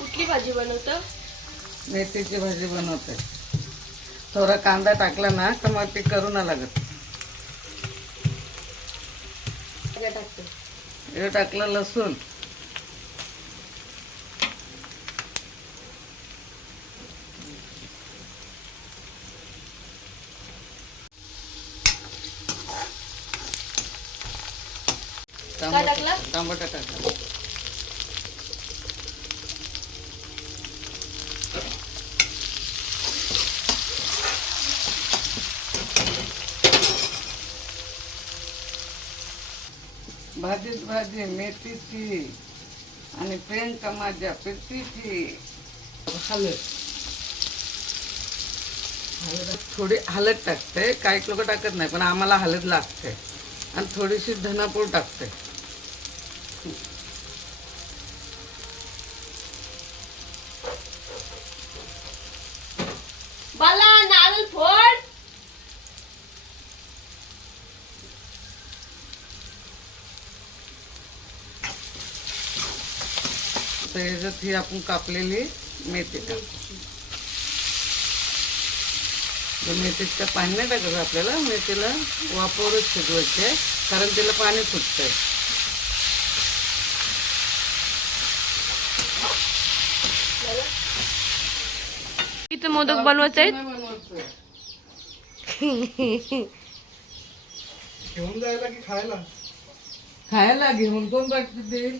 कुठली भाजी बनवतं? मेथीची भाजी बनवते. थोडा कांदा टाकला ना तर मग ती करू ना लागत. काय टाकते? हे टाकलं लसूण, काय टाकलं? टमाटा टाकला. भाजीत भाजी मेथीची आणि प्रियंका माझ्या पिरतीची. हलद थोडी हलद टाकते. काही लोक टाकत नाही पण आम्हाला हलद लागते. आणि थोडीशी धनापूड टाकते. बाला नारळ फोड. तर याच्यात ही आपण कापलेली मेथी टाकू. मेथीचं पाणी नाही टाकायचं आपल्याला. मेथीला वाफवरच शिजवायचे कारण तिला पाणी सुटतंय. इथं मोदक बनवायचे आहेत. घेऊन जायला की खायला? खायला घेऊन कोण बाटली देईल?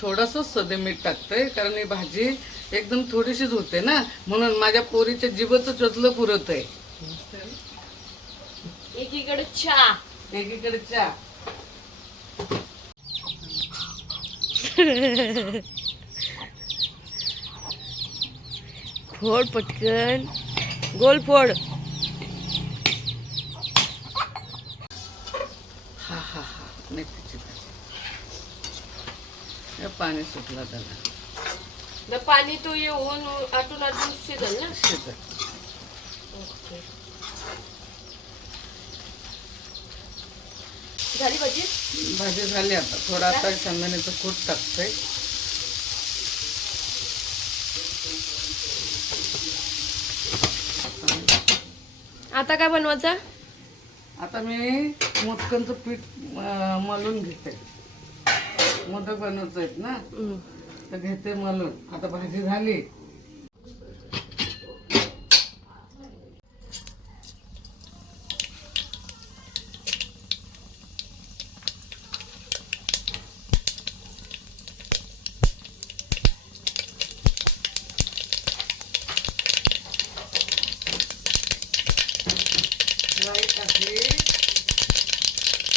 थोडंसंच सध्या मीठ टाकतंय कारण ही भाजी एकदम थोडीशीच होते ना, म्हणून माझ्या पोरीच्या जिभेचं चोचलं पुरत आहे. एकीकडे चहा, एकीकडे चहा. फोड पटकन, गोल फोड. हा हा हा मेथीची भाजी. हे पाणी सुटलं त्याला. पाणी तो येऊन आटून आटून शिजल ना. शिजत. झाली भाजी. भाजी झाली. आता थोडा आता शेंगदाण्याचं कूट टाकतंय. आता काय बनवायचं? आता मी मोदकांचं पीठ मळून घेते. मोदक बनवायचे आहेत ना तर घेते मळून. आता भाजी झाली.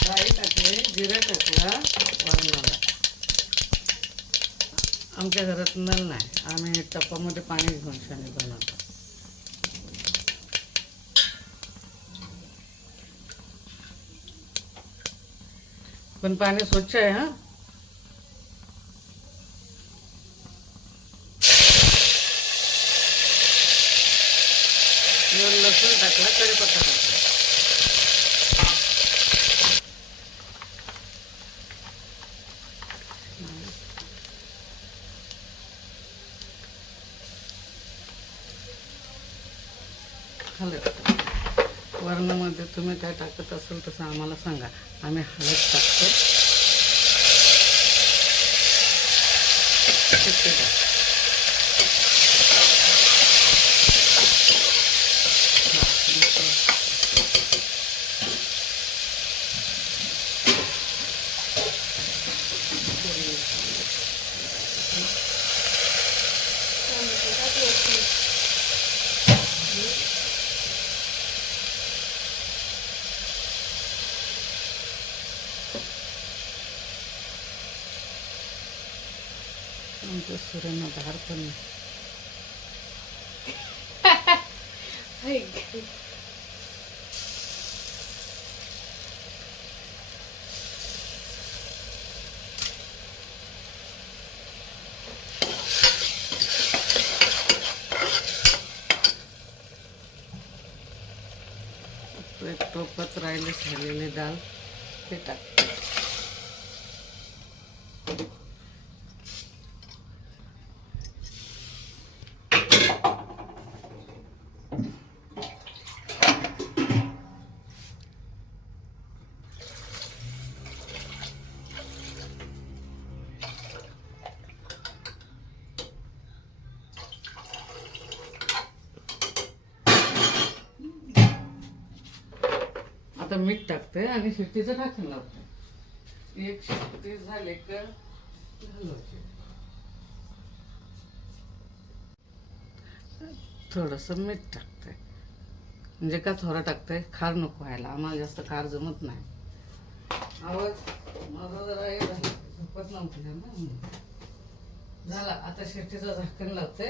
राई टाकली, जिरं टाकला वरणाला. आमच्या घरात नळ नाही. आम्ही टपामध्ये पाणी घेऊन शाने बनवतो. पण पाणी स्वच्छ आहे हा. लसूण टाकला, कढीपत्ता टाकला. हलद. वरणामध्ये तुम्ही काय टाकत असेल तसं आम्हाला सांगा. आम्ही हळद टाकतो. आमच्या सुरेंना धार पण नाही. एक टोपच राहिले झालेले डाळ ते टाकते. मीठ टाकते आणि शिट्टीचं ढाकण लावते. एक शिट्टी झाले का घालवायची. थोडंसं मीठ टाकते, म्हणजे का थोडं टाकते, खार नको व्हायला. आम्हाला जास्त खार जमत नाही. आवाज माझा जरा हे झाला, झोपत नव्हती ना. झाला. आता शिट्टीचं झाकण लावते,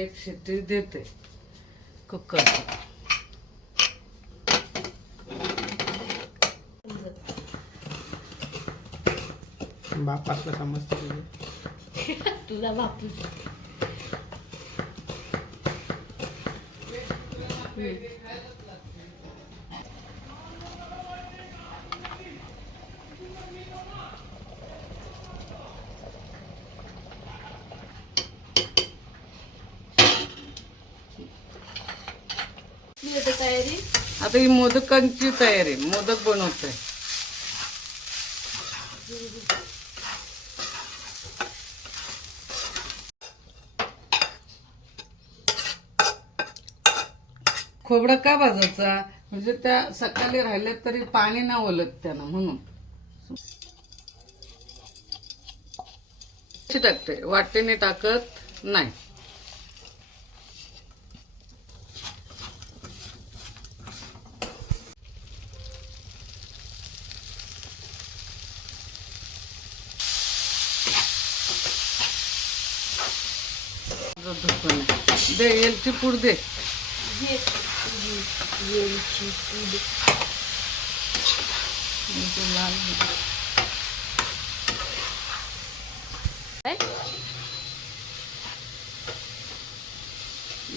एक शिट्टी देते कुकर. बापातलं समजतं तुझे. तुला बापू. तयारी. आता ही मोदकांची तयारी, मोदक बनवते. खोबरं का भाजायचा, म्हणजे त्या सकाळी राहिले तरी पाणी ना ओलत त्यानं, म्हणून टाकते. वाटेने टाकत नाही. दे वेलची पूड दे. वेलची पूड.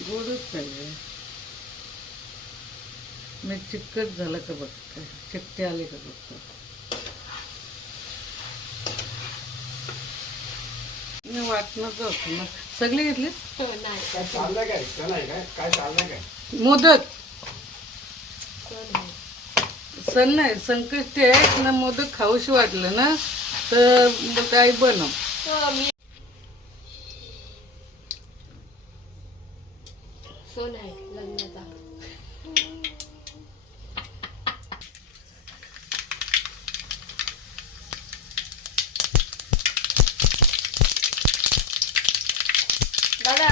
गोडच पाहिजे. मी चिकट झालं का बघते, चिकटे आले का बघतो. मी वाटणंच होतं ना. सगळी घेतली. काय चाललंय काय? काय चाललंय काय? मोदक सण नाही, संकष्टी आहे ना. मोदक खाऊशी वाटलं ना तर काही बनव. सण आहे लग्नाचा. दादा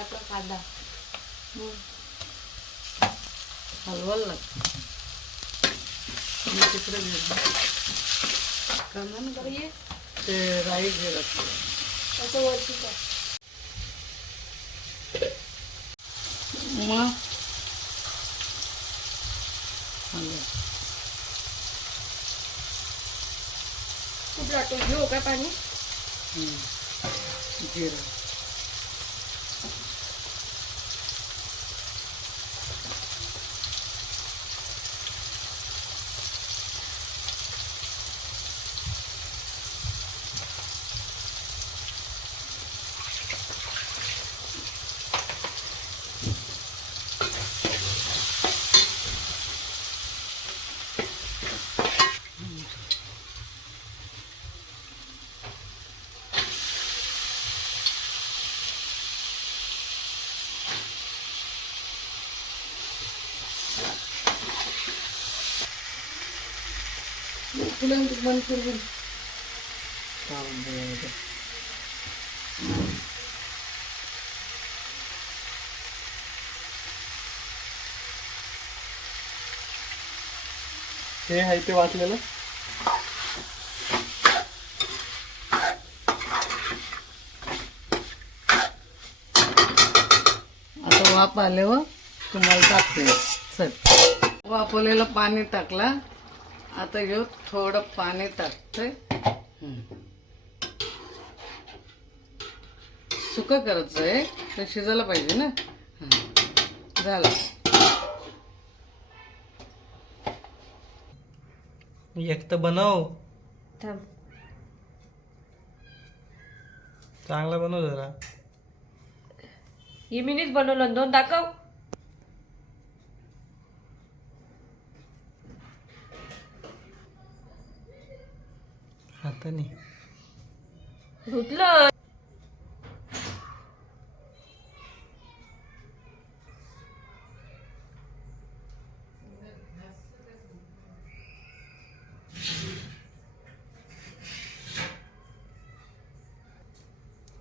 आपला कांदा हलवायला लागतं. मी तिकडे घेतो कांदा ना. बरं ये ते राई घे लागतं. असं वरती का. मग खूप लागतो. घेऊ का पाणी. जिरा तुला बंद कर. ते आहे ते वाचलेलं. आता वाफ आल्यावर तुम्हाला टाकते. चल, वाफवलेलं पाणी टाकला. आता घेऊ थोडं पाणी टाकते. सुकं करायचं आहे, तर शिजायला पाहिजे ना. झालं. एक तर बनव, थांब. चांगला बनव जरा. हे मीनीच बनवलं. दोन दाखव. हाताने. धुतलं.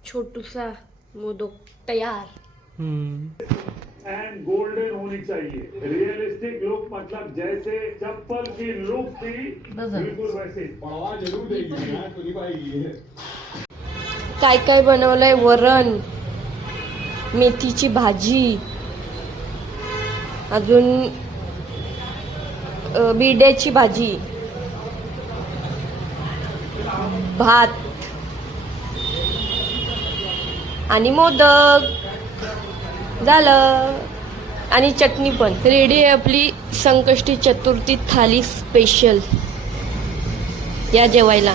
छोटूसा मोदक तयार. एंड गोल्डन होनी चाहिए. रियलिस्टिक लुक मतलब जैसे चप्पल की लुक थी बिल्कुल वैसे. पळवा जरूर देगी ना तुझी पाहिजे. काय काय बनवलंय? वरण, मेथीची भाजी, अजून बिड्याची भाजी, भात आणि मोदक झालं. आणि चटणी पण रेडी आहे आपली संकष्टी चतुर्थी थाली स्पेशल. या जेवायला.